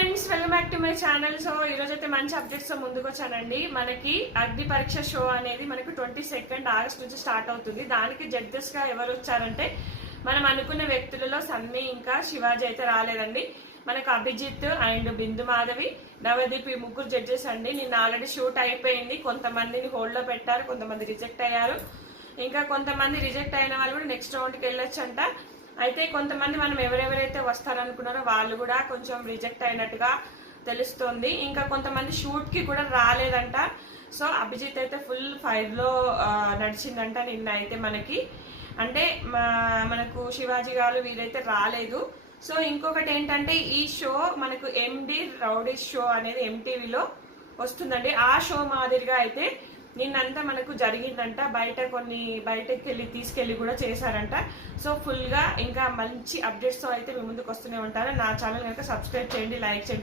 Friends, welcome back to my channel. So ఈ రోజు అయితే మంచి అప్డేట్స్ తో ముందుకు వచ్చానండి. మనకి అగ్ని పరీక్ష షో అనేది మనకు 22 ఆగస్ట్ నుంచి స్టార్ట్ అవుతుంది. దానికి జడ్జెస్ గా ఎవరు వచ్చారంటే మనం అనుకున్న వ్యక్తులలో సన్నీ ఇంకా శివాజీ అయితే రాలేదండి. మనకు అభిజిత్ అండ్ బిందు మాధవి, నవదీప్ ఈ ముగ్గురు జడ్జెస్ అండి. నిన్న ఆల్రెడీ షూట్ అయిపోయింది. కొంతమందిని హోల్డ్ లో పెట్టారు, కొంతమంది రిజెక్ట్ అయ్యారు. ఇంకా కొంతమంది రిజెక్ట్ అయిన వాళ్ళు కూడా నెక్స్ట్ రౌండ్ కి వెళ్ళొచ్చంట. అయితే కొంతమంది మనం ఎవరెవరైతే వస్తారనుకున్నారో వాళ్ళు కూడా కొంచెం రిజెక్ట్ అయినట్టుగా తెలుస్తోంది. ఇంకా కొంతమంది షూట్ కి కూడా రాలేదంట. సో అభిజిత్ అయితే ఫుల్ ఫైర్ లో నడిచిందంట నిన్న. అయితే మనకి అంటే మనకు శివాజీ గారు వీరైతే రాలేదు. సో ఇంకొకటి ఏంటంటే ఈ షో మనకు ఎండి రౌడీ షో అనేది ఎంటీవీలో వస్తుందండి. ఆ షో మాదిరిగా అయితే నిన్నంతా మనకు జరిగిందంట. బయటకి తీసుకెళ్లి కూడా చేశారంట. సో ఫుల్ గా ఇంకా మంచి అప్డేట్స్ తో అయితే మీ ముందుకు వస్తూనే ఉంటారు. నా ఛానల్ కనుక సబ్స్క్రైబ్ చేయండి, లైక్ చేయండి.